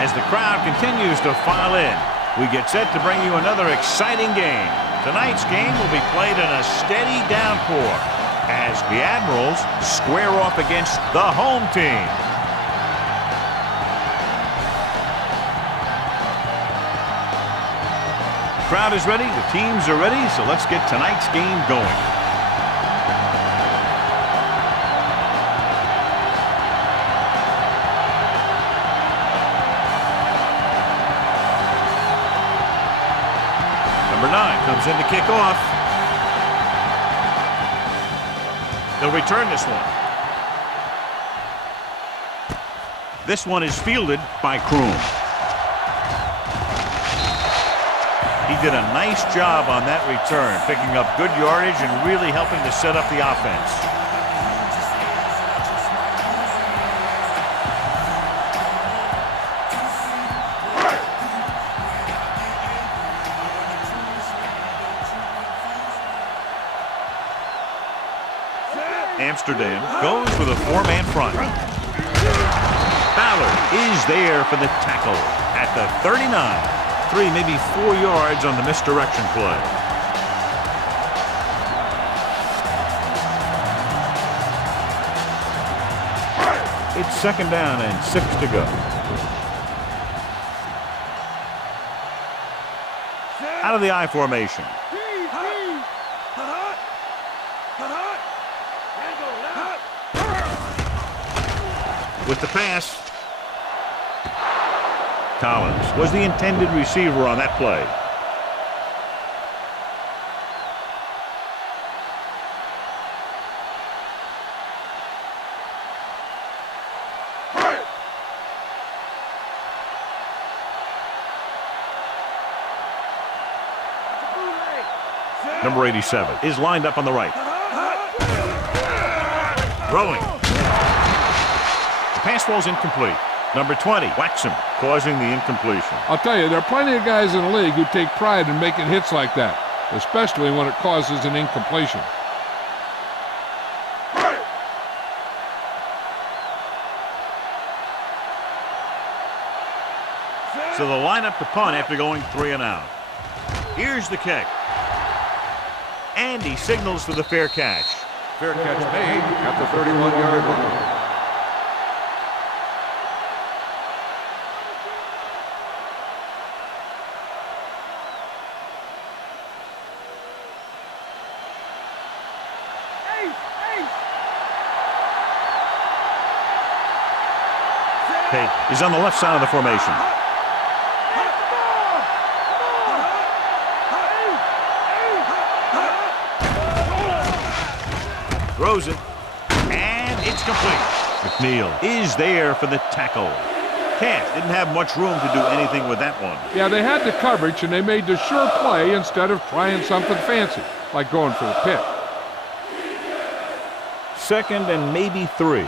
As the crowd continues to file in, we get set to bring you another exciting game. Tonight's game will be played in a steady downpour as the Admirals square off against the home team. Crowd is ready, the teams are ready, so let's get tonight's game going. Number 9 comes in to kick off. They'll return this one. This one is fielded by Kroom. He did a nice job on that return, picking up good yardage and really helping to set up the offense. Amsterdam goes with a 4-man front. Ballard is there for the tackle at the 39. 3, maybe 4 yards on the misdirection play. It's 2nd down and 6 to go. Out of the I formation. With the pass. Collins was the intended receiver on that play. Number 87 is lined up on the right. Throwing. The pass ball's incomplete. Number 20 whacks him, causing the incompletion. I'll tell you, there are plenty of guys in the league who take pride in making hits like that, especially when it causes an incompletion. So they'll line up to punt after going 3 and out. Here's the kick. And he signals for the fair catch. Fair catch made at the 31-yard line. He's on the left side of the formation. Throws it, and it's complete. McNeil is there for the tackle. Cass didn't have much room to do anything with that one. Yeah, they had the coverage, and they made the sure play instead of trying something fancy, like going for the pick. 2nd and maybe 3.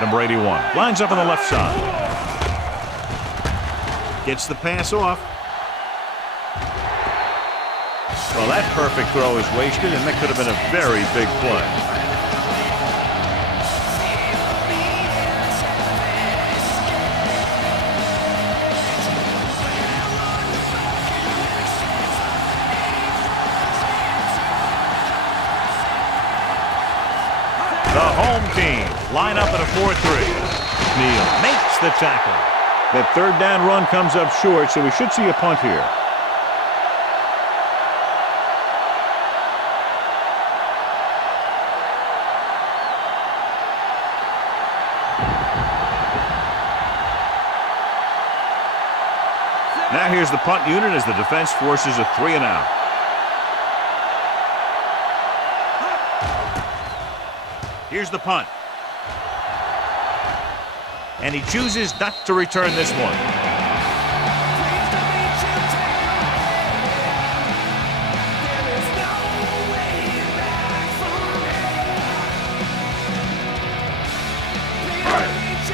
Number 81 lines up on the left side. Gets the pass off. Well, that perfect throw is wasted, and that could have been a very big play. The home team line up at a 4-3. Neal makes the tackle. That 3rd down run comes up short, so we should see a punt here. Now here's the punt unit as the defense forces a 3 and out. Here's the punt. And he chooses not to return this one.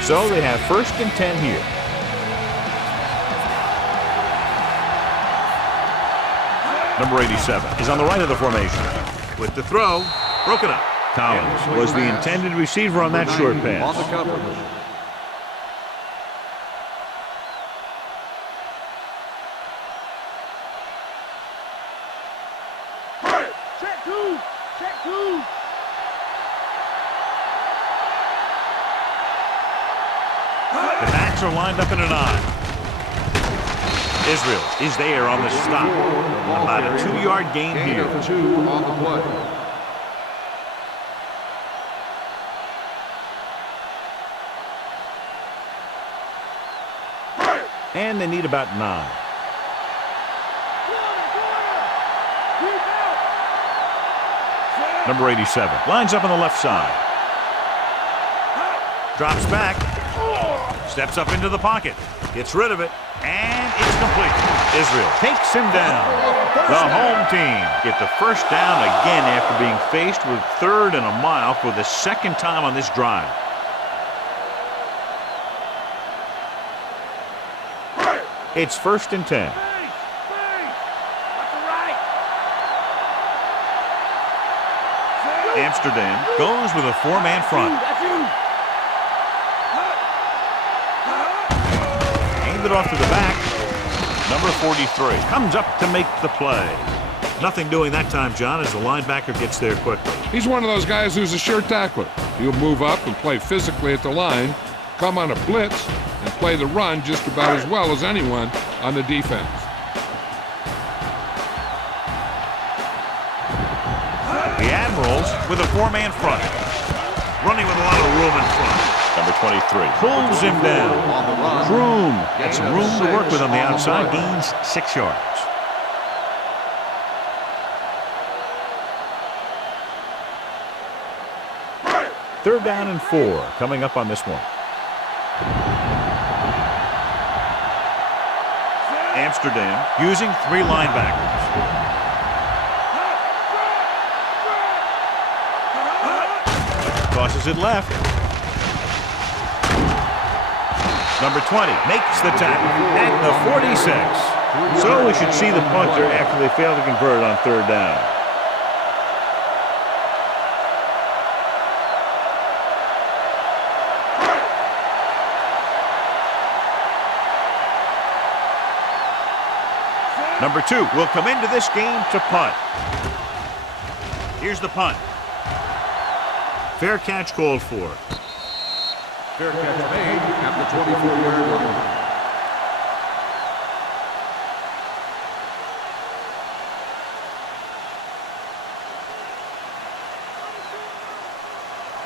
So they have 1st and 10 here. Number 87 is on the right of the formation. With the throw, broken up. Collins was the intended receiver on that short pass. On the coverage. Check two. The backs are lined up in an I. Israel is there on the stop. About a 2-yard gain here. 2 on the play. And they need about 9. Number 87 lines up on the left side. Drops back. Steps up into the pocket. Gets rid of it. And it's complete. Israel takes him down. The home team get the first down again after being faced with 3rd and a mile for the 2nd time on this drive. It's 1st and 10. Amsterdam goes with a 4-man front. Aimed it off to the back. Number 43 comes up to make the play. Nothing doing that time, John, as the linebacker gets there quickly. He's one of those guys who's a sure tackler. He'll move up and play physically at the line, come on a blitz, and play the run just about as well as anyone on the defense. The Admirals with a 4-man front. Running with a lot of room in front. Number 23 pulls him down. Room. Got some room to work with on the outside. Gains 6 yards. Third down and 4 coming up on this one. Amsterdam using 3 linebackers. Tosses it left. Number 20 makes the tackle at the 46. So we should see the punter after they fail to convert on 3rd down. Number 2 will come into this game to punt. Here's the punt. Fair catch called for. Fair catch made at the 24-yard line.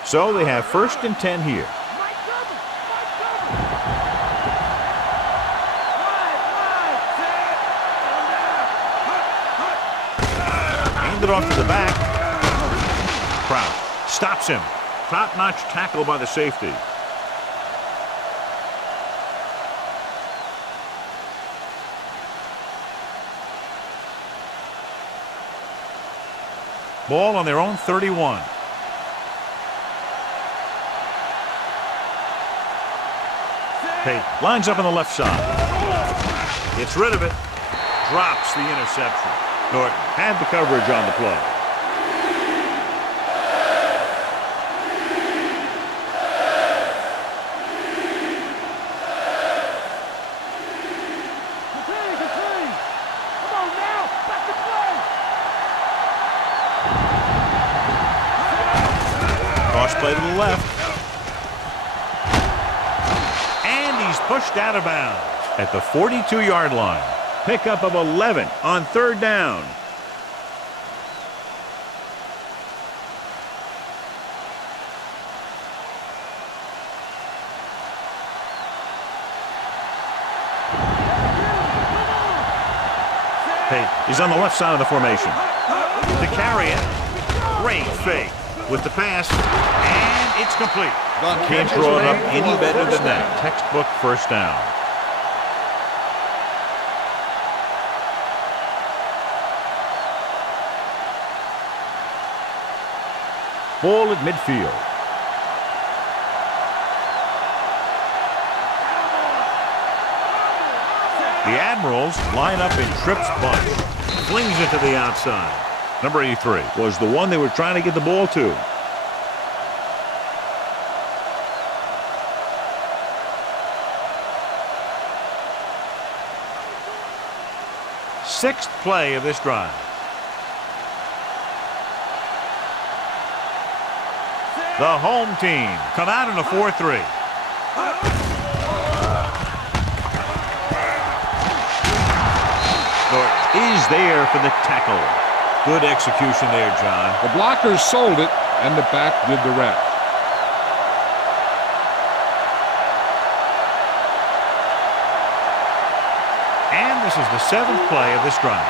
So they have 1st and 10 here. Aimed it off to the back. Crouch stops him. Top-notch tackle by the safety. Ball on their own 31. Pate lines up on the left side. Gets rid of it. Drops the interception. Norton had the coverage on the play. Cross play to the left. And he's pushed out of bounds at the 42-yard line. Pickup of 11 on 3rd down. Pate is on the left side of the formation. To carry it. Great fake with the pass. And it's complete. Can't draw it up any better than that. Textbook 1st down. Ball at midfield. The Admirals line up in trips bunch. Flings it to the outside. Number 83 was the one they were trying to get the ball to. Sixth play of this drive. The home team come out in a 4-3. Is there for the tackle. Good execution there, John. The blockers sold it, and the back did the rest. And this is the seventh play of this drive.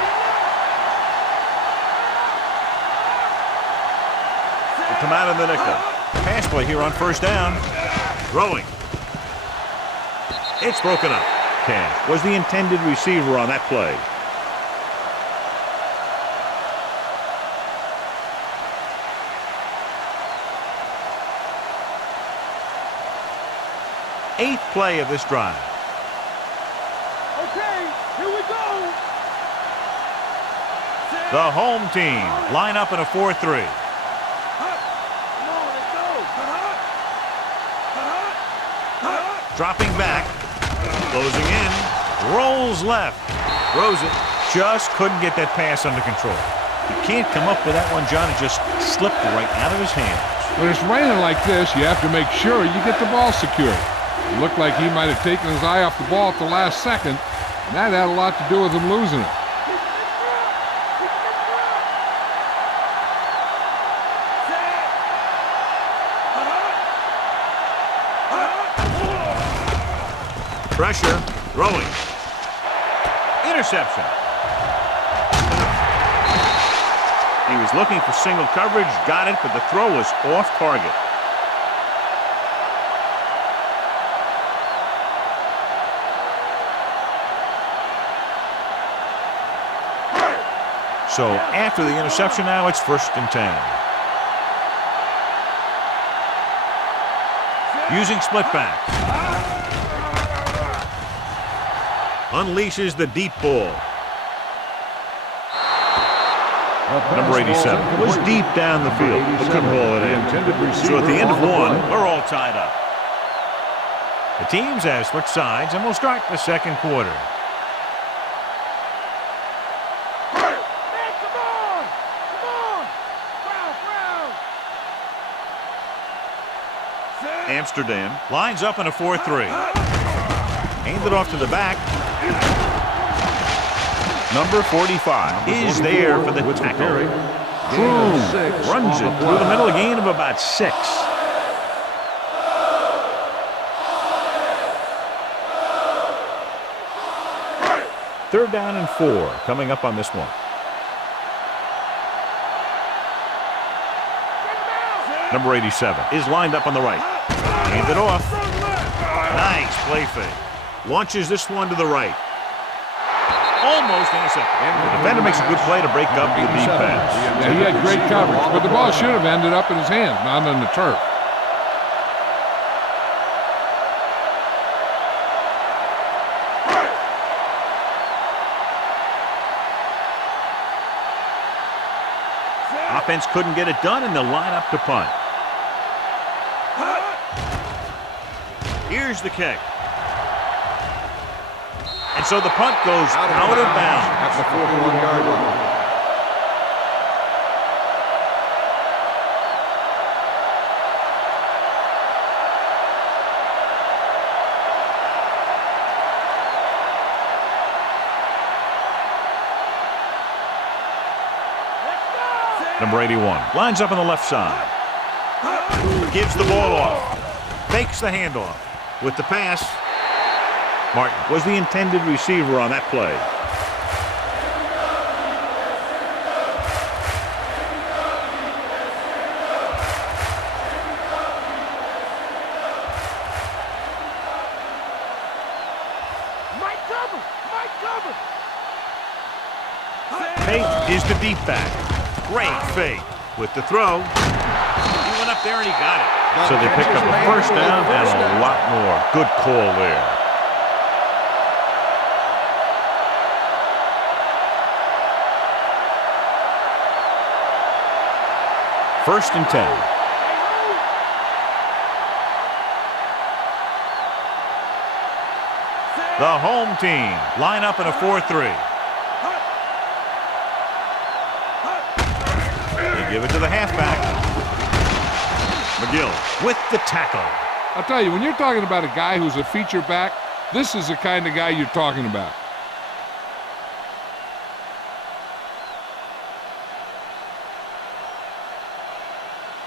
They come out in the nickel. Pass play here on first down. Throwing. It's broken up. Cash was the intended receiver on that play. Eighth play of this drive. Okay, here we go. The home team line up in a 4-3. Dropping back, closing in, rolls left, throws it, just couldn't get that pass under control. He can't come up with that one, John. It just slipped right out of his hands. When it's raining like this, you have to make sure you get the ball secured. It looked like he might have taken his eye off the ball at the last second, and that had a lot to do with him losing it. Pressure, throwing. Interception. He was looking for single coverage, got it, but the throw was off target. So after the interception now, it's 1st and 10. Using split back. Unleashes the deep ball. Number 87 was deep down the field, but couldn't haul it in. So at the end of one, we're all tied up. The teams have switched sides, and we'll start the second quarter. Amsterdam lines up in a 4-3. Handed off to the back. Number 45 is there for the tackle. Kroon runs it through the middle, a gain of about 6. Third down and 4 coming up on this one. Number 87 is lined up on the right. Handed off. Nice play fake. Launches this one to the right. Almost intercepted. The defender makes a good play to break up the deep pass. Yeah, he had great coverage, but the ball should have ended up in his hands, not on the turf. Offense couldn't get it done, and they'll line up to punt. Here's the kick. And so the punt goes out of bounds. At the 41-yard line. Number 81 lines up on the left side. Gives the ball off. Fakes the handoff. With the pass, Martin was the intended receiver on that play. Fake is the deep back. Great fake. With the throw, he went up there and he got it. So they pick up a first down and a lot more. Good call there. First and 10. The home team line up in a 4-3. give it to the halfback. McGill with the tackle. I'll tell you, when you're talking about a guy who's a feature back, this is the kind of guy you're talking about.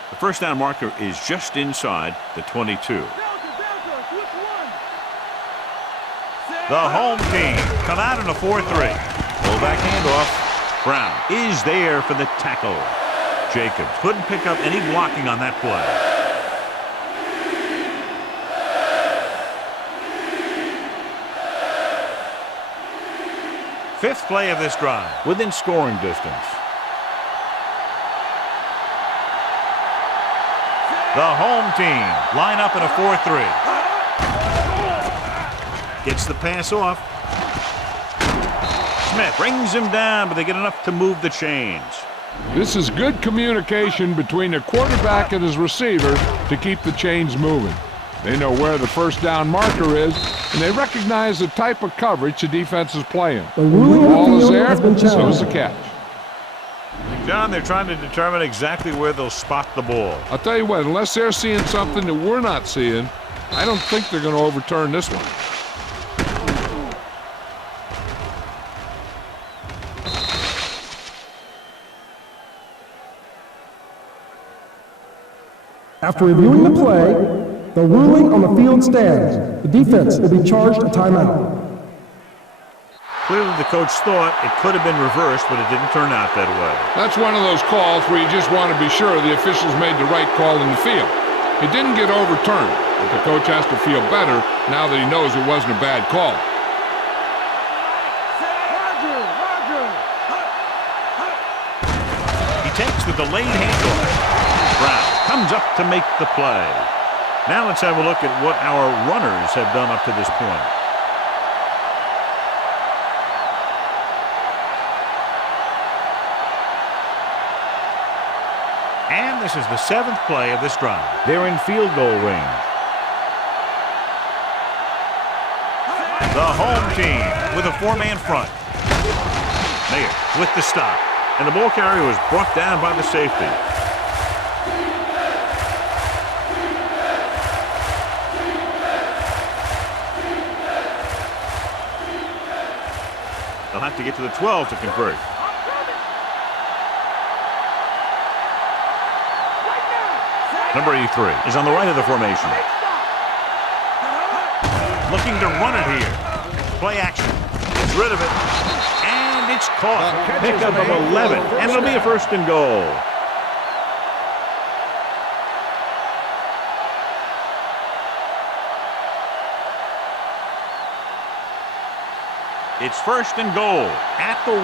The first down marker is just inside the 22. The home team come out in a 4-3. Fullback handoff. Brown is there for the tackle. Jacobs couldn't pick up any blocking on that play. Fifth play of this drive, within scoring distance. The home team line up in a 4-3. Gets the pass off. Smith brings him down, but they get enough to move the chains. This is good communication between the quarterback and his receiver to keep the chains moving. They know where the first down marker is, and they recognize the type of coverage the defense is playing. The ruling The ball is there, has been so is challenged. the catch. John, they're trying to determine exactly where they'll spot the ball. I'll tell you what, unless they're seeing something that we're not seeing, I don't think they're going to overturn this one. After reviewing the play, the ruling on the field stands. The defense will be charged a timeout. Clearly the coach thought it could have been reversed, but it didn't turn out that way. That's one of those calls where you just want to be sure the officials made the right call in the field. It didn't get overturned, but the coach has to feel better now that he knows it wasn't a bad call. He takes the delayed handoff. Brown comes up to make the play. Now let's have a look at what our runners have done up to this point. And this is the seventh play of this drive. They're in field goal range. The home team with a four-man front. Mayer with the stop. And the ball carrier was brought down by the safety. They'll have to get to the 12 to convert. Number 83 is on the right of the formation. Looking to run it here. Play action. Gets rid of it. And it's caught. Pickup of 11. And it'll be a first and goal. It's first and goal at the 1.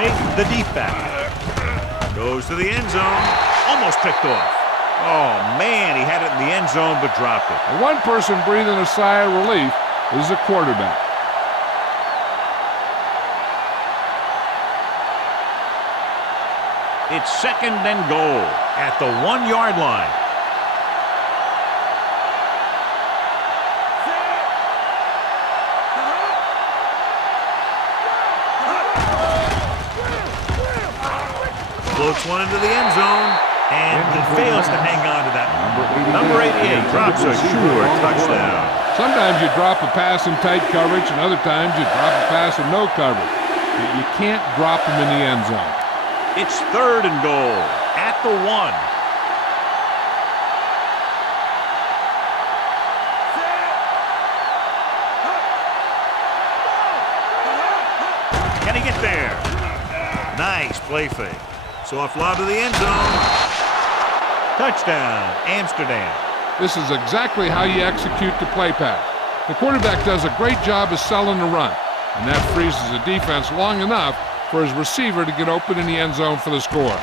Payton, the deep back. Goes to the end zone. Almost picked off. Oh, man, he had it in the end zone but dropped it. And one person breathing a sigh of relief is the quarterback. It's second and goal at the 1-yard line. Floats one into the end zone, and he fails to hang on to that. Number 88 drops a sure touchdown. Sometimes you drop a pass in tight coverage, and other times you drop a pass in no coverage. But you can't drop them in the end zone. It's third and goal at the 1. Can he get there? Nice play fake. Soft lob to the end zone. Touchdown, Amsterdam. This is exactly how you execute the play pass. The quarterback does a great job of selling the run, and that freezes the defense long enough for his receiver to get open in the end zone for the score.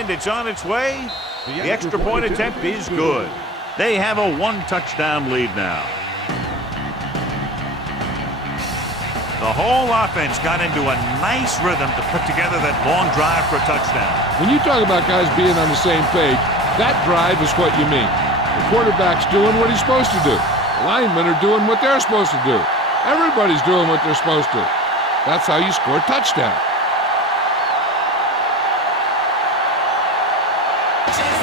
And it's on its way. The extra point attempt is good. They have a 1-touchdown lead now. The whole offense got into a nice rhythm to put together that long drive for a touchdown. When you talk about guys being on the same page, that drive is what you mean. The quarterback's doing what he's supposed to do. The linemen are doing what they're supposed to do. Everybody's doing what they're supposed to. That's how you score a touchdown.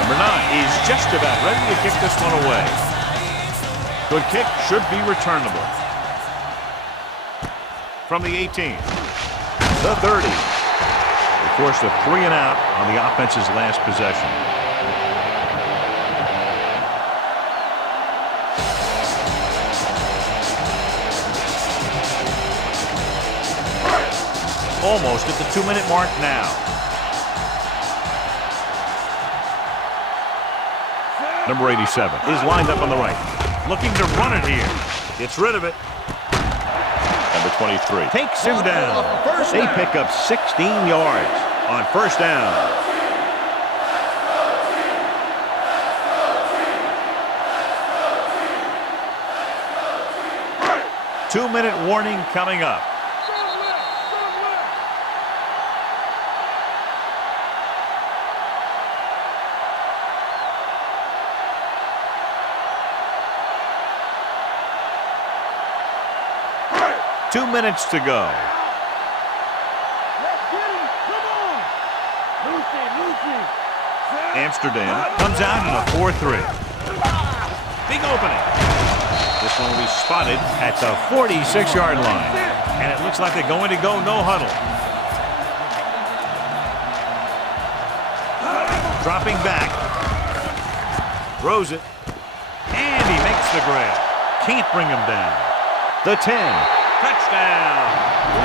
Number 9 is just about ready to kick this one away. Good kick, should be returnable. From the 18, the 30. They forced a 3 and out on the offense's last possession. Almost at the 2-minute mark now. Number 87 is lined up on the right. Looking to run it here. Gets rid of it. Number 23 takes him down. They pick up 16 yards on first down. Two-minute warning coming up. Two minutes to go. Amsterdam comes out in a 4-3. Big opening. This one will be spotted at the 46-yard line. And it looks like they're going to go no huddle. Dropping back. Throws it. And he makes the grab. Can't bring him down. The 10. Touchdown.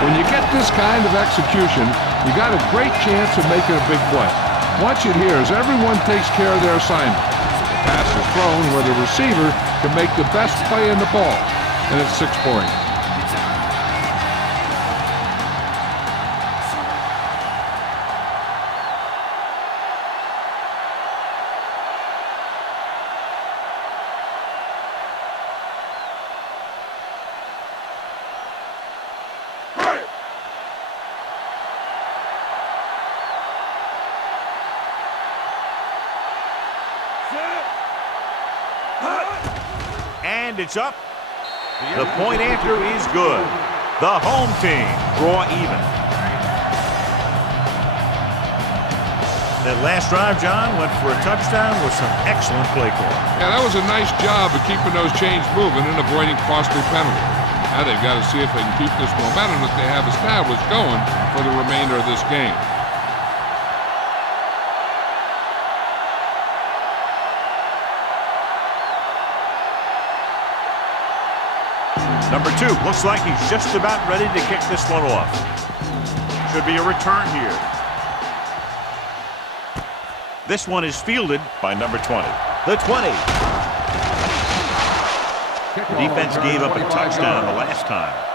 When you get this kind of execution, you got a great chance of making a big play. Watch it here as everyone takes care of their assignment. The pass is thrown where the receiver can make the best play in the ball, and it's 6 points. And it's up. The point after is good. The home team draw even. That last drive, John, went for a touchdown with some excellent play calling. Yeah, that was a nice job of keeping those chains moving and avoiding costly penalties. Now they've got to see if they can keep this momentum that they have established going for the remainder of this game. Number 2 looks like he's just about ready to kick this one off. Should be a return here. This one is fielded by number 20. The 20. The defense gave up a touchdown the last time.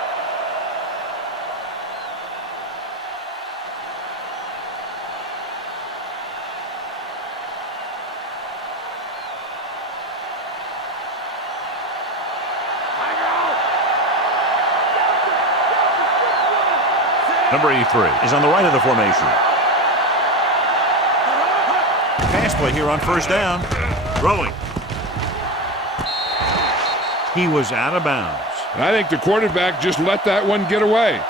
Number 83 is on the right of the formation. Pass play here on first down. Throwing. He was out of bounds. And I think the quarterback just let that one get away.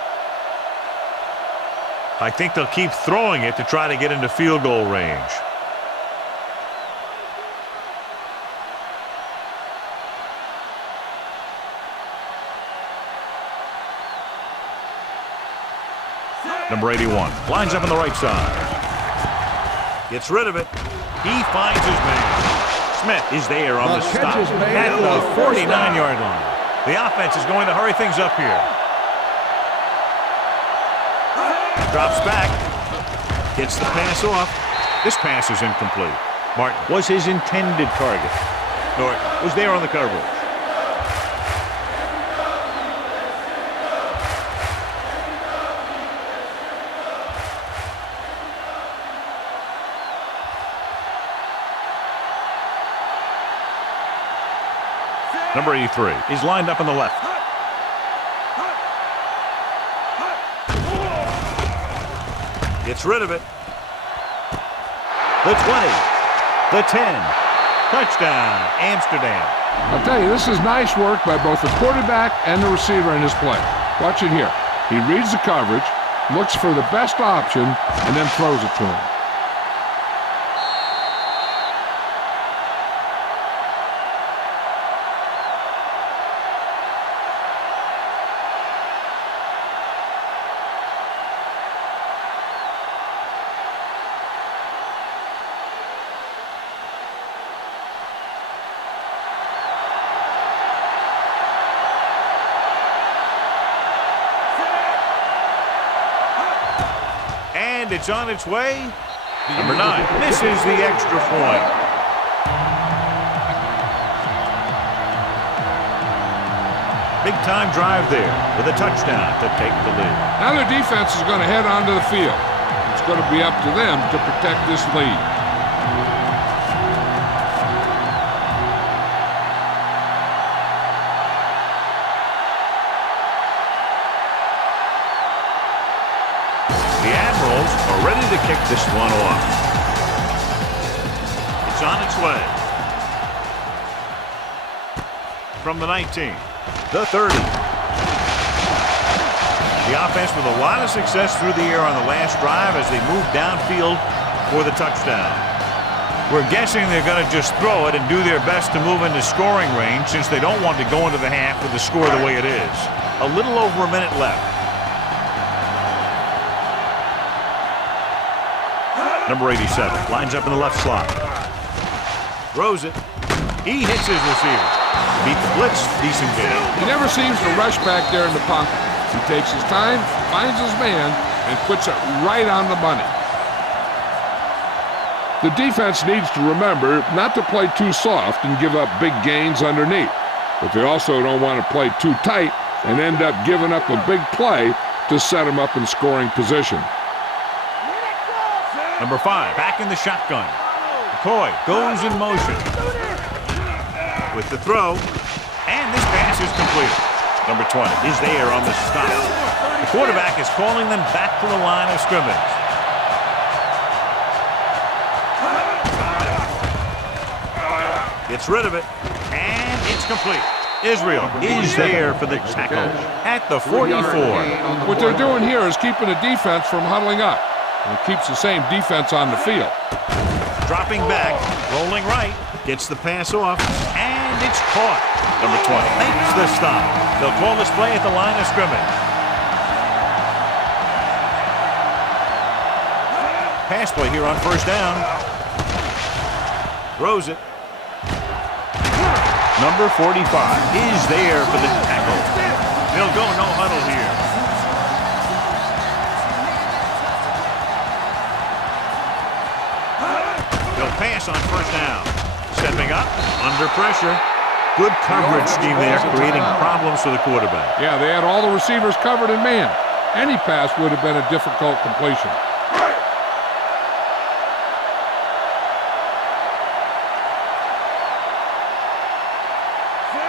I think they'll keep throwing it to try to get into field goal range. Number 81 lines up on the right side. Gets rid of it. He finds his man. Smith is there on the stop at the 49-yard line. The offense is going to hurry things up here. Drops back. Gets the pass off. This pass is incomplete. Martin was his intended target. Norton was there on the coverage. Number 83 is lined up on the left. Gets rid of it. The 20. The 10. Touchdown, Amsterdam. I'll tell you, this is nice work by both the quarterback and the receiver in his play. Watch it here. He reads the coverage, looks for the best option, and then throws it to him. And it's on its way. Number 9 misses the extra point. Big-time drive there with a touchdown to take the lead. Now their defense is going to head onto the field. It's going to be up to them to protect this lead. The Admirals are ready to kick this one off. It's on its way. From the 19, the 30. The offense with a lot of success through the air on the last drive as they move downfield for the touchdown. We're guessing they're going to just throw it and do their best to move into scoring range since they don't want to go into the half with the score the way it is. A little over a minute left. Number 87 lines up in the left slot. Throws it. He hits his receiver. Beat the blitz. Decent game. He never seems to rush back there in the pocket. He takes his time, finds his man, and puts it right on the money. The defense needs to remember not to play too soft and give up big gains underneath. But they also don't want to play too tight and end up giving up a big play to set them up in scoring position. Number 5, back in the shotgun. McCoy goes in motion. With the throw, and this pass is completed. Number 20 is there on the stop. The quarterback is calling them back to the line of scrimmage. Gets rid of it, and it's complete. Israel is there for the tackle at the 44. What they're doing here is keeping the defense from huddling up. And it keeps the same defense on the field. Dropping back, rolling right, gets the pass off, and it's caught. Number 20 makes the stop. They'll call this play at the line of scrimmage. Pass play here on first down. Throws it. Number 45 is there for the tackle. They'll go no huddle here. Pass on first down. Stepping up, under pressure. Good coverage scheme there, creating problems for the quarterback. Yeah, they had all the receivers covered in man. Any pass would have been a difficult completion.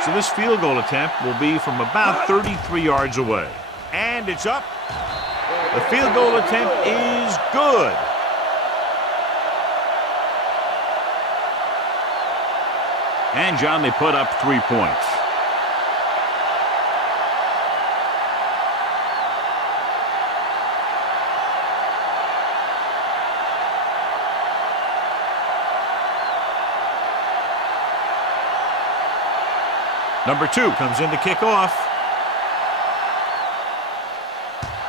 So this field goal attempt will be from about 33 yards away. And it's up. The field goal attempt is good. And, John, they put up 3 points. Number 2 comes in to kick off.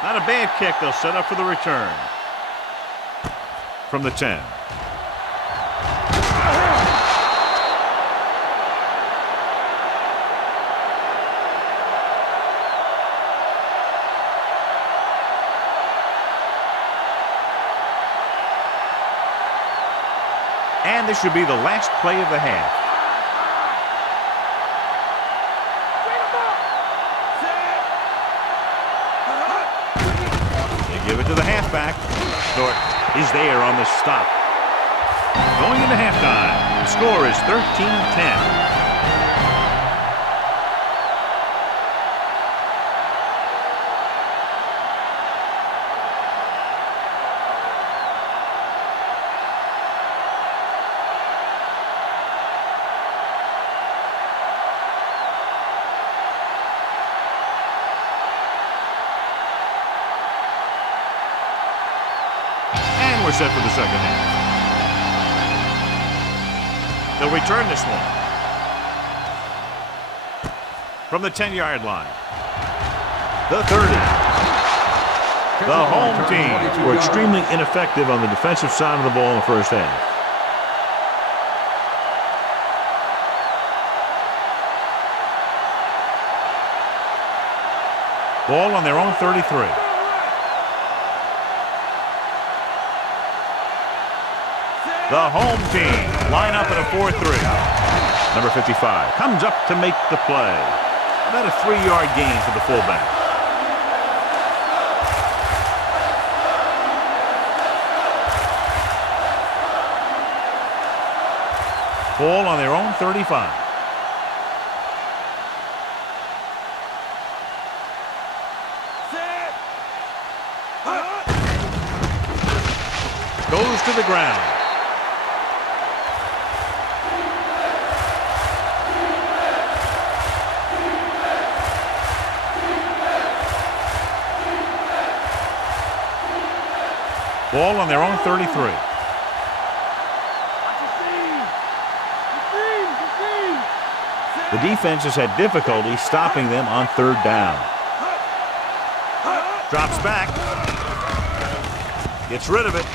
Not a bad kick. They'll set up for the return. From the 10. And this should be the last play of the half. They give it to the halfback. Short is there on the stop. Going into halftime, the score is 13-10. we're set for the second half. They'll return this one. From the 10-yard line. The 30. The home team were extremely ineffective on the defensive side of the ball in the first half. Ball on their own 33. The home team line up in a 4-3. Number 55 comes up to make the play. About a 3-yard gain for the fullback. Ball on their own 35. Goes to the ground. Ball on their own 33. The defense has had difficulty stopping them on third down. Drops back. Gets rid of it.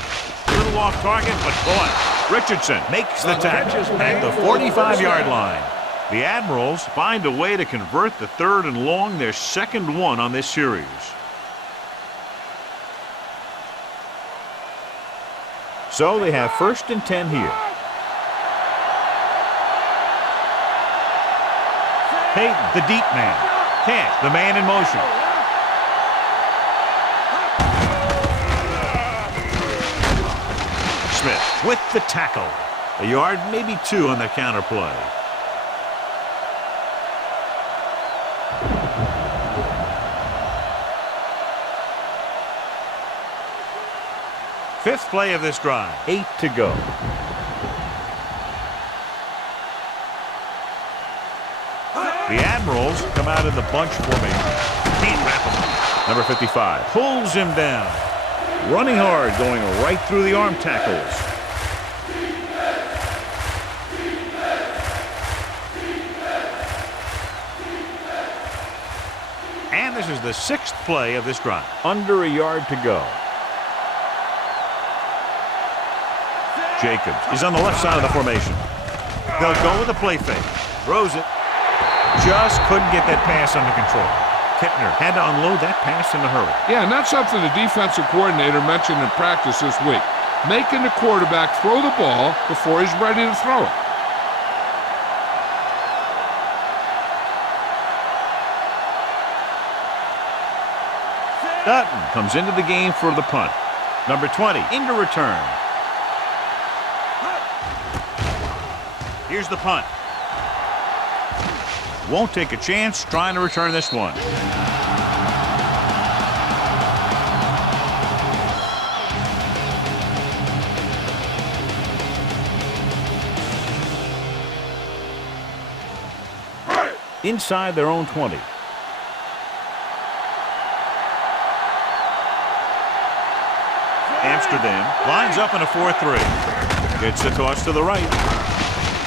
A little off target, but boy, Richardson makes the tackle at the 45-yard line. The Admirals find a way to convert the 3rd and long, their second one on this series. So they have 1st and 10 here. Payton, the deep man. Cash, the man in motion. Smith with the tackle. A yard, maybe 2 on the counter play. Fifth play of this drive. 8 to go. The Admirals come out in the bunch formation. Can't wrap him up. Number 55 pulls him down. Running hard, going right through the arm tackles. And this is the 6th play of this drive. Under a yard to go. Jacobs is on the left side of the formation. They'll go with a play fake. Throws it. Just couldn't get that pass under control. Kittner had to unload that pass in a hurry. Yeah, and that's something the defensive coordinator mentioned in practice this week. Making the quarterback throw the ball before he's ready to throw it. Dutton comes into the game for the punt. Number 20 into return. Here's the punt. Won't take a chance trying to return this one. Inside their own 20. Amsterdam lines up in a 4-3. Gets the toss to the right.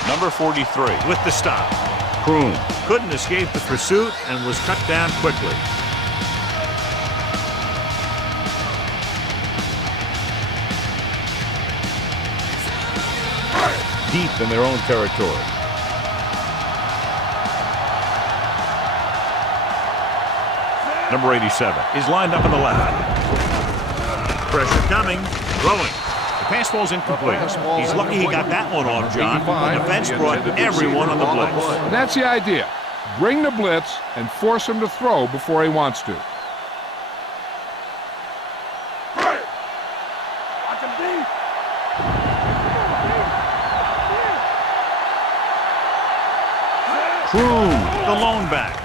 Number 43 with the stop. Kroon couldn't escape the pursuit and was cut down quickly. Deep in their own territory. Number 87 is lined up in the left. Pressure coming, throwing. The pass ball's incomplete. He's lucky he got that one off, John. The defense brought everyone on the blitz. And that's the idea. Bring the blitz and force him to throw before he wants to. Kroon, the lone back.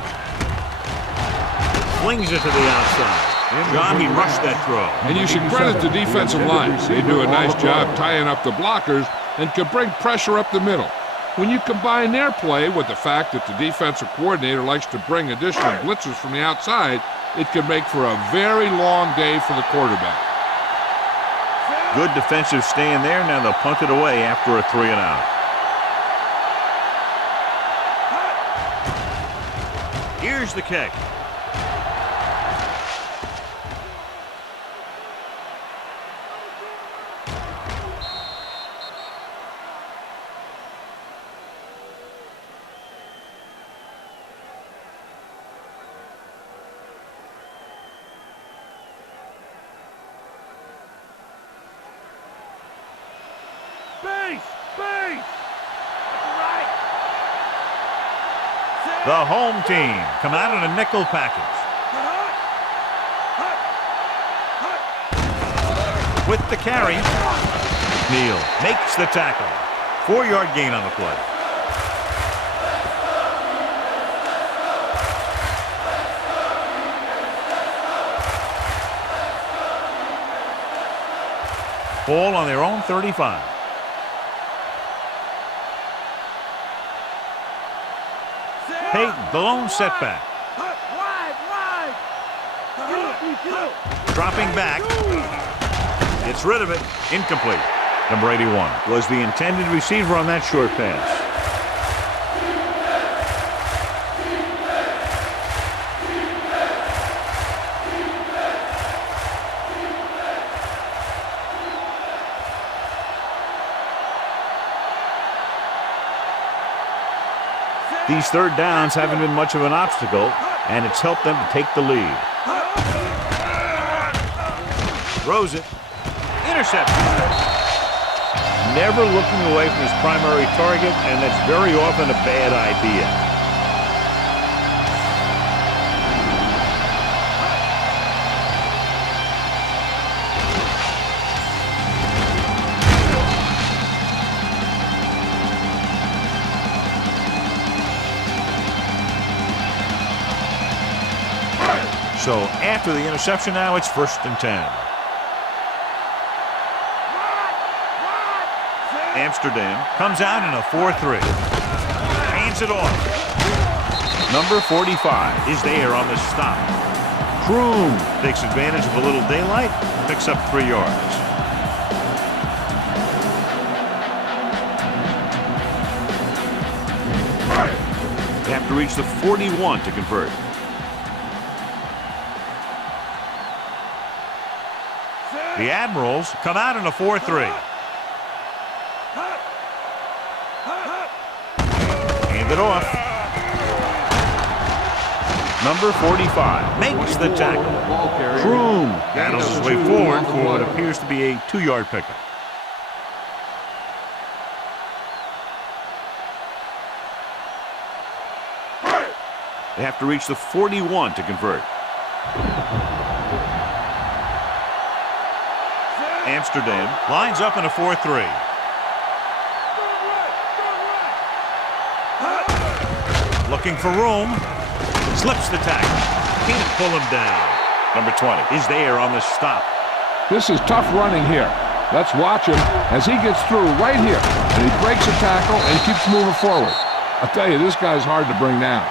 Flings it to the outside. John, he rushed that throw. And you should credit the defensive line. They do a nice job tying up the blockers and can bring pressure up the middle. When you combine their play with the fact that the defensive coordinator likes to bring additional blitzes from the outside, it can make for a very long day for the quarterback. Good defensive stand there. Now they'll punt it away after a 3-and-out. Here's the kick. The home team come out in a nickel package. With the carry, Neal makes the tackle. 4-yard gain on the play. Ball on their own 35. Peyton, the lone setback. Dropping back. Gets rid of it. Incomplete. Number 81 was the intended receiver on that short pass. These third downs haven't been much of an obstacle, and it's helped them to take the lead. Throws it. Interception. Never looking away from his primary target, and that's very often a bad idea. So after the interception now, it's 1st and 10. Amsterdam comes out in a 4-3. Hands it off. Number 45 is there on the stop. Kroom takes advantage of a little daylight, picks up 3 yards. They have to reach the 41 to convert. The Admirals come out in a 4-3. Hand it off. Number 45 makes the tackle. Kroom battles his way forward for what appears to be a 2-yard pickup. They have to reach the 41 to convert. Amsterdam lines up in a 4-3. Looking for room. Slips the tackle. Can't pull him down. Number 20 is there on the stop. This is tough running here. Let's watch him as he gets through right here. And he breaks a tackle and keeps moving forward. I'll tell you, this guy's hard to bring down.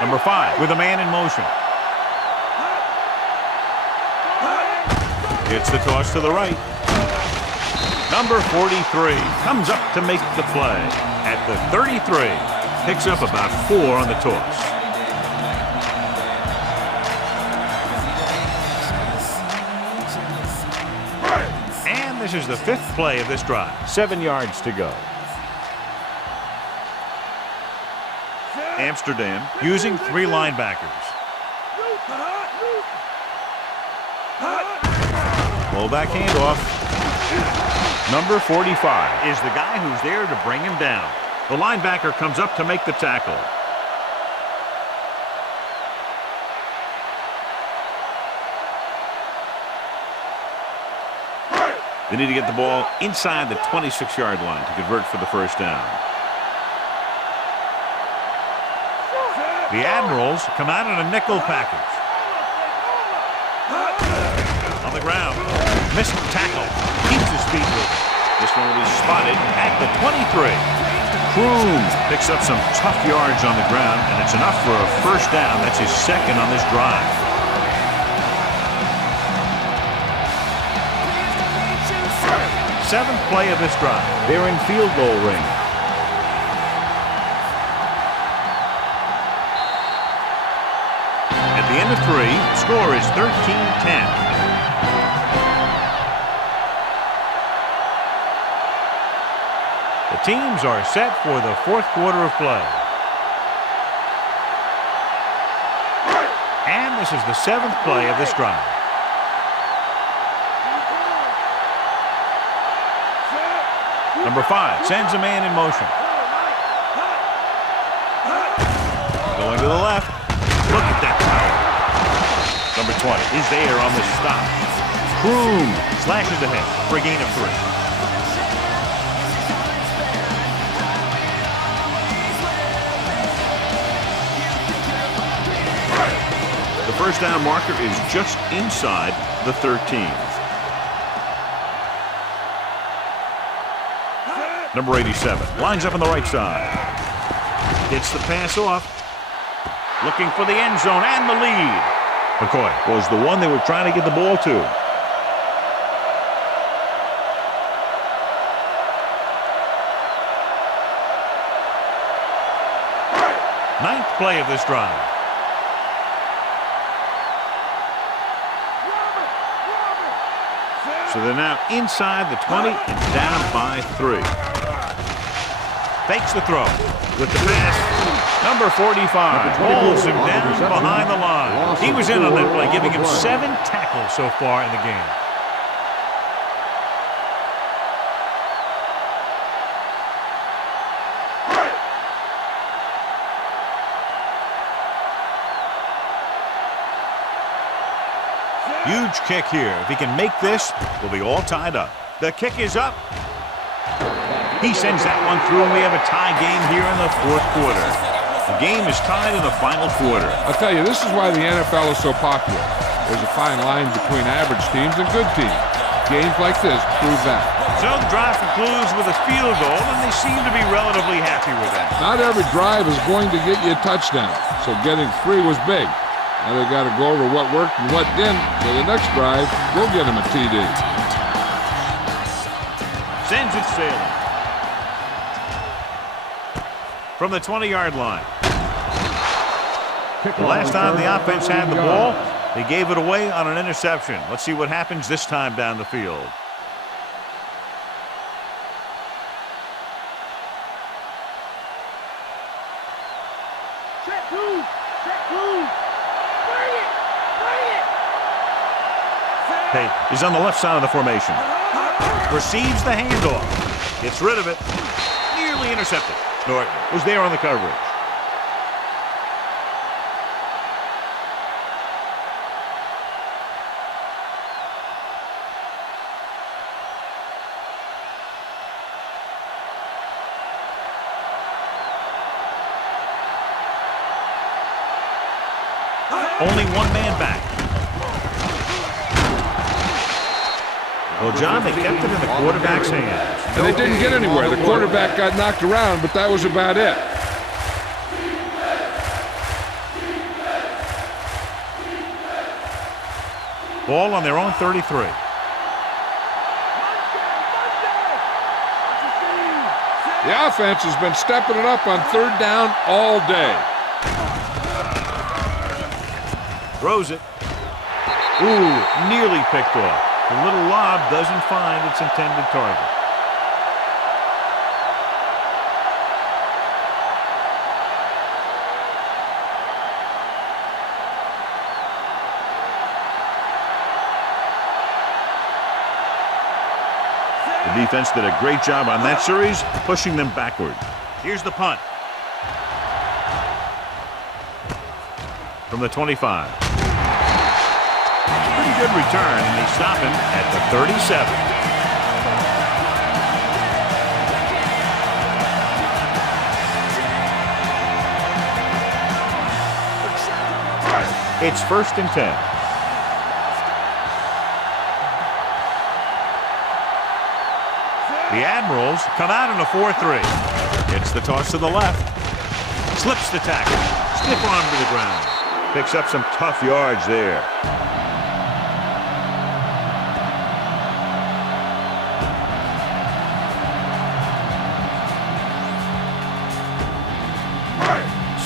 Number 5 with a man in motion. Gets the toss to the right. Number 43 comes up to make the play. At the 33, picks up about 4 on the toss. And this is the 5th play of this drive. 7 yards to go. Amsterdam using 3 linebackers. Fullback handoff. Number 45 is the guy who's there to bring him down. The linebacker comes up to make the tackle. They need to get the ball inside the 26-yard line to convert for the 1st down. The Admirals come out in a nickel package. On the ground. Missed tackle. Keeps his feet moving. This one will be spotted at the 23. Kroom picks up some tough yards on the ground, and it's enough for a first down. That's his second on this drive. Seventh play of this drive. They're in field goal range. At the end of 3, score is 13-10. The teams are set for the fourth quarter of play. And this is the 7th play of this drive. Number 5 sends a man in motion. Going to the left. Look at that power. Number 20 is there on the stop. Kroom slashes ahead for a gain of 3. The first down marker is just inside the 13. Number 87 lines up on the right side. Gets the pass off. Looking for the end zone and the lead. McCoy was the one they were trying to get the ball to. Ninth play of this drive. So they're now inside the 20 and down by 3. Fakes the throw with the pass. Number 45 pulls him down behind the line. He was in on that play, giving him 7 tackles so far in the game. Huge kick here. If he can make this, we'll be all tied up. The kick is up. He sends that one through, and we have a tie game here in the fourth quarter. The game is tied in the final quarter. I'll tell you, this is why the NFL is so popular. There's a fine line between average teams and good teams. Games like this prove that. So the drive concludes with a field goal, and they seem to be relatively happy with that. Not every drive is going to get you a touchdown, so getting 3 was big. Now they've got to go over what worked and what didn't, so the next drive will get them a TD. Sends it sailing. From the 20-yard line. The last time the offense had the ball, they gave it away on an interception. Let's see what happens this time down the field. Check two. Bring it. Hey, he's on the left side of the formation. Receives the handoff. Gets rid of it. Nearly intercepted. Norton was there on the coverage. Only one man back. Well, John, they kept it in the quarterback's hands. And they didn't get anywhere. The quarterback got knocked around, but that was about it. Ball on their own 33. The offense has been stepping it up on 3rd down all day. Throws it. Ooh, nearly picked off. The little lob doesn't find its intended target. The defense did a great job on that series, pushing them backward. Here's the punt. From the 25. Pretty good return, and they stop him at the 37. It's 1st and 10. The Admirals come out in a 4-3. Gets the toss to the left. Slips the tackle. Stiff arm to the ground. Picks up some tough yards there.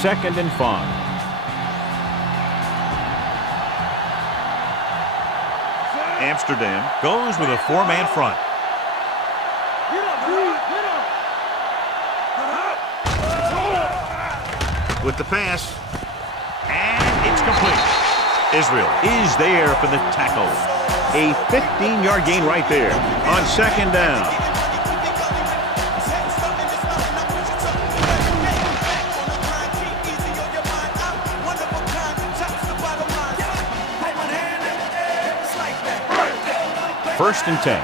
Second and 5. Amsterdam goes with a 4-man front. With the pass, and it's complete. Israel is there for the tackle. A 15-yard gain right there on second down. First and 10.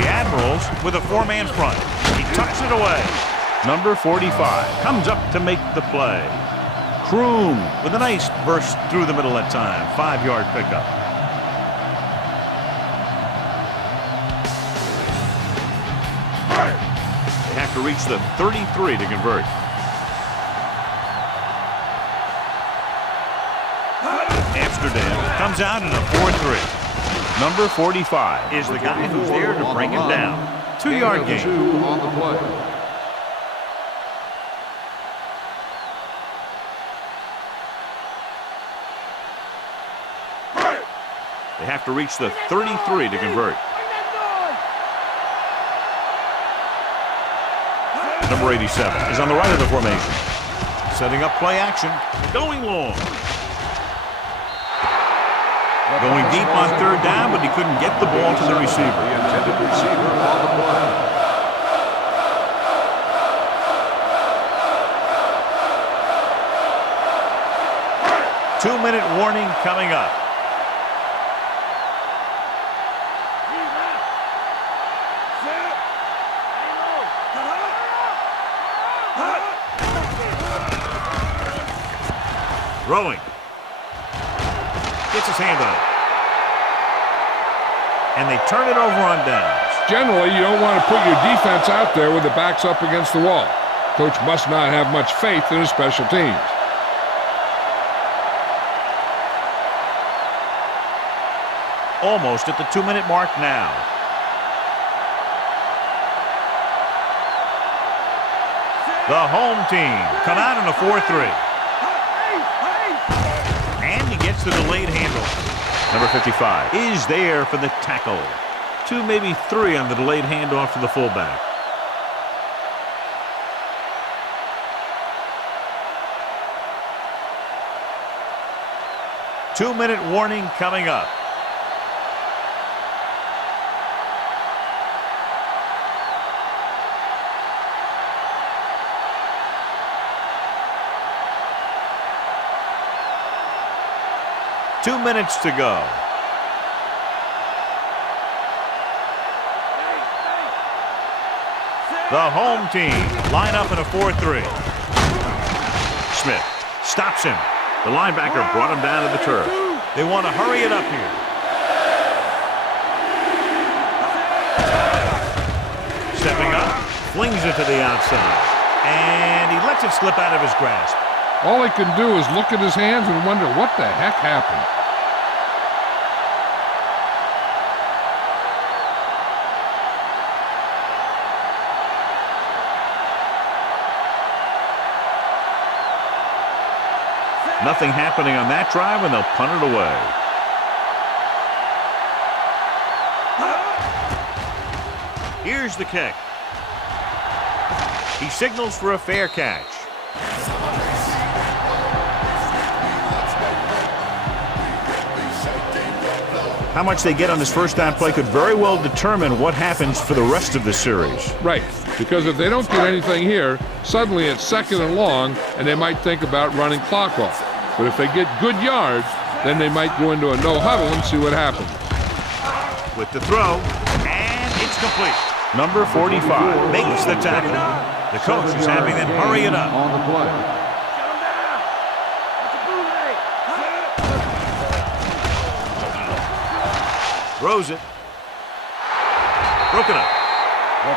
The Admirals with a 4-man front. He tucks it away. Number 45 comes up to make the play. Kroom with a nice burst through the middle that time. 5-yard pickup. They have to reach the 33 to convert. Amsterdam comes out in a 4-3. Number 45 is the guy who's there to bring him down. 2-yard gain. 2 on the play. They have to reach the 33 to convert. Number 87 is on the right of the formation. Setting up play action. Going long. Going deep on third down, but he couldn't get the ball to the receiver. The intended receiver on the play. Two-minute warning coming up. Throwing. Gets his hand on it. And they turn it over on downs. Generally, you don't want to put your defense out there with the backs up against the wall. Coach must not have much faith in his special teams. Almost at the 2-minute mark now. The home team come out in a 4-3. And he gets the delayed handoff. Number 55 is there for the tackle. 2, maybe 3 on the delayed handoff to the fullback. Two-minute warning coming up. Two minutes to go. The home team line up in a 4-3. Smith stops him. The linebacker brought him down to the turf. They want to hurry it up here. Stepping up, flings it to the outside. And he lets it slip out of his grasp. All he can do is look at his hands and wonder what the heck happened. Nothing happening on that drive, and they'll punt it away. Here's the kick. He signals for a fair catch. How much they get on this first down play could very well determine what happens for the rest of the series. Right, because if they don't get anything here, suddenly it's second and long, and they might think about running clock off. But if they get good yards, then they might go into a no-huddle and see what happens. With the throw, and it's complete. Number 45 makes the tackle. The coach is having them hurry it up. On the play. Throws it. Broken up.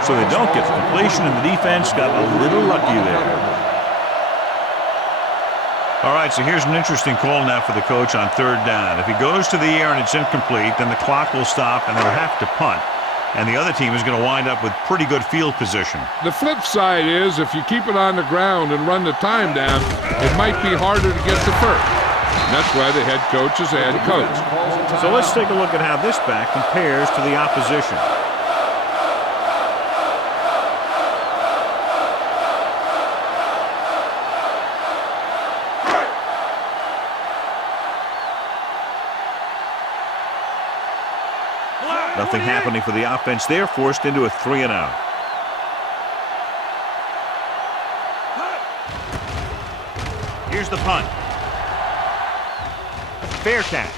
So they don't get the completion, and the defense got a little lucky there. All right, so here's an interesting call now for the coach on third down. If he goes to the air and it's incomplete, then the clock will stop and they'll have to punt. And the other team is going to wind up with pretty good field position. The flip side is if you keep it on the ground and run the time down, it might be harder to get to first. And that's why the head coach is a head coach. So let's take a look at how this back compares to the opposition. Nothing happening for the offense there, forced into a 3-and-out. Here's the punt. Fair catch.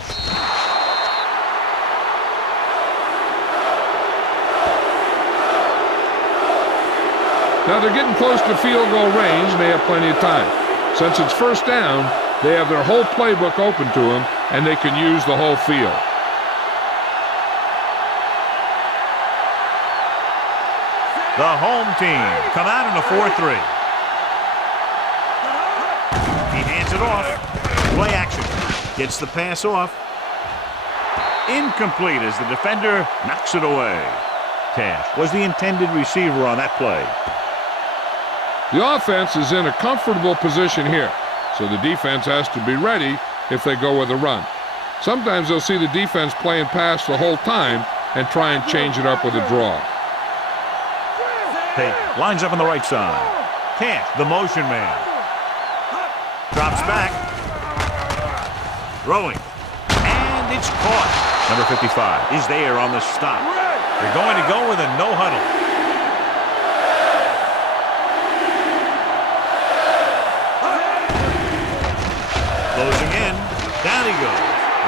Now they're getting close to field goal range and they have plenty of time. Since it's first down, they have their whole playbook open to them and they can use the whole field. The home team come out in a 4-3. He hands it off. Play action. Gets the pass off. Incomplete as the defender knocks it away. Cash was the intended receiver on that play. The offense is in a comfortable position here, so the defense has to be ready if they go with a run. Sometimes they'll see the defense playing pass the whole time and try and change it up with a draw. Hey, lines up on the right side. Cash, the motion man. Drops back. Throwing. And it's caught. Number 55 is there on the stop. They're going to go with a no huddle. Closing in. Down he goes.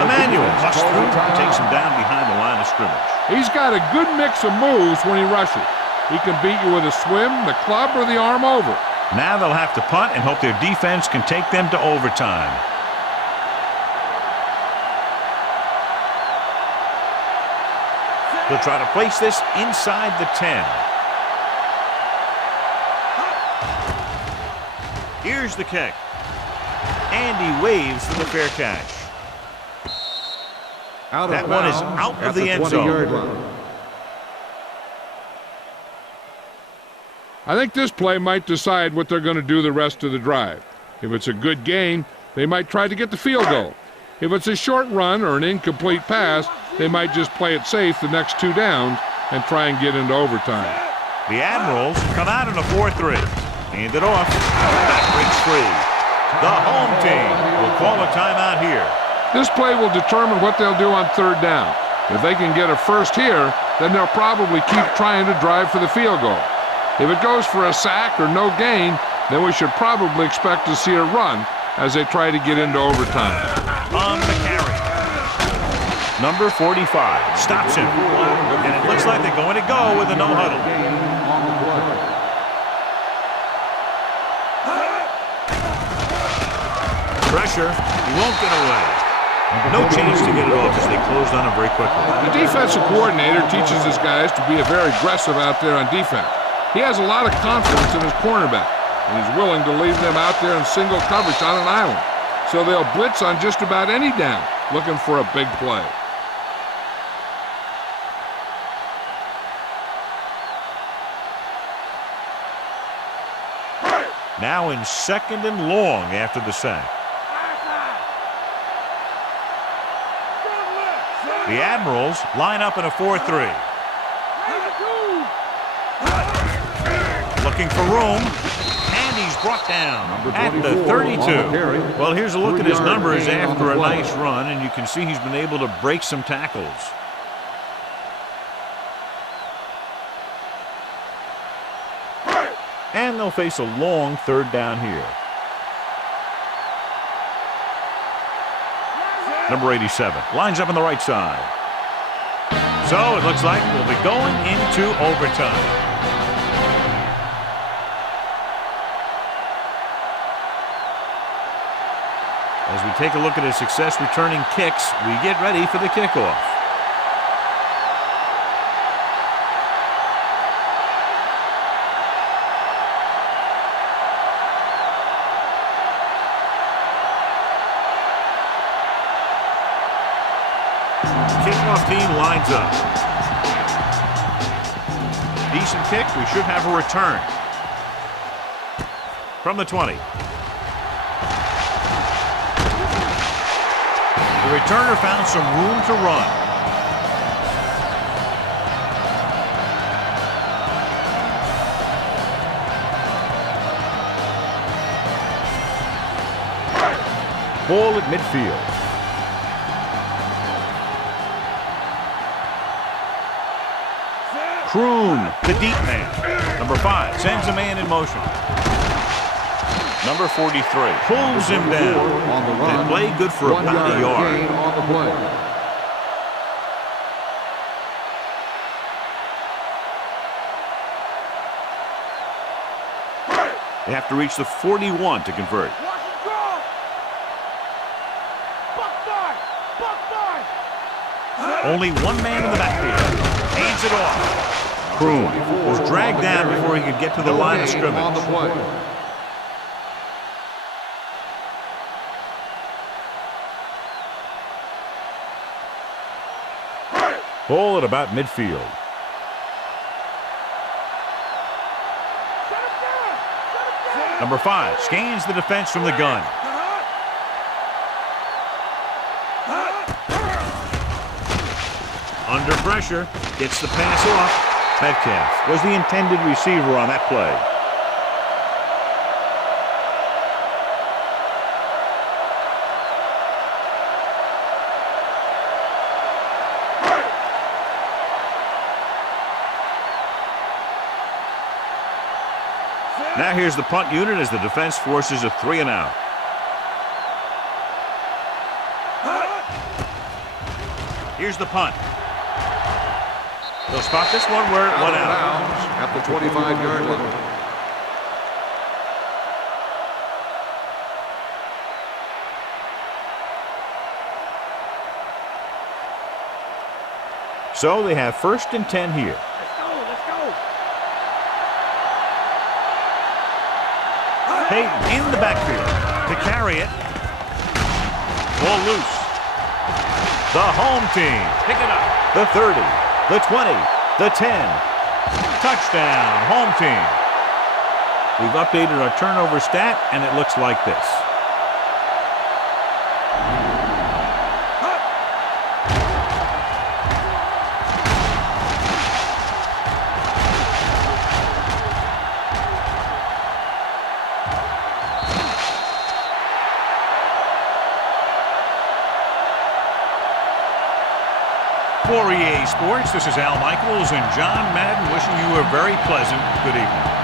Emmanuel busts through and takes him down behind the line of scrimmage. He's got a good mix of moves when he rushes. He can beat you with a swim, the club, or the arm over. Now they'll have to punt and hope their defense can take them to overtime. He'll try to place this inside the 10. Here's the kick. And he waves for the fair catch. That one is out of the end zone. I think this play might decide what they're going to do the rest of the drive. If it's a good gain, they might try to get the field goal. If it's a short run or an incomplete pass, they might just play it safe the next 2 downs and try and get into overtime. The Admirals come out in a 4-3. Hand it off. That breaks free. The home team will call a timeout here. This play will determine what they'll do on third down. If they can get a first here, then they'll probably keep trying to drive for the field goal. If it goes for a sack or no gain, then we should probably expect to see a run as they try to get into overtime. On the carry. Number 45 stops him. And it looks like they're going to go with a no huddle. Pressure. He won't get away. No chance to get it off as they closed on him very quickly. The defensive coordinator teaches his guys to be very aggressive out there on defense. He has a lot of confidence in his cornerback, and he's willing to leave them out there in single coverage on an island. So they'll blitz on just about any down, looking for a big play. Now in 2nd and long after the sack. The Admirals line up in a 4-3. Looking for room, and he's brought down at the 32. Well, here's a look at his numbers after a nice run, and you can see he's been able to break some tackles. And they'll face a long 3rd down here. Number 87 lines up on the right side. So it looks like we'll be going into overtime. As we take a look at his success returning kicks, we get ready for the kickoff. kickoff team lines up. Decent kick. We should have a return. From the 20. The returner found some room to run. Ball at midfield. Kroon, the deep man. Number 5 sends a man in motion. Number 43 pulls him down. On the run, They play good for about a yard. Gain on the play. They have to reach the 41 to convert. Watch it go! Buck five! Buck five! Only one man in the backfield. Hands it off. Kroon was dragged down before he could get to the line of Gain on the scrimmage. play. Ball at about midfield. Shut him down! Shut him down! Number 5 scans the defense from the gun. Under pressure, gets the pass off. Metcalf was the intended receiver on that play. Now here's the punt unit as the defense forces a 3 and out. Here's the punt. They'll spot this one where it went out. Bounds at the 25-yard line. So they have 1st and 10 here. Let's go! Let's go! Peyton in the backfield to carry it. Ball loose. The home team pick it up. The 30, the 20, the 10. Touchdown, home team. We've updated our turnover stat, and it looks like this. For EA Sports, this is Al Michaels and John Madden wishing you a very pleasant good evening.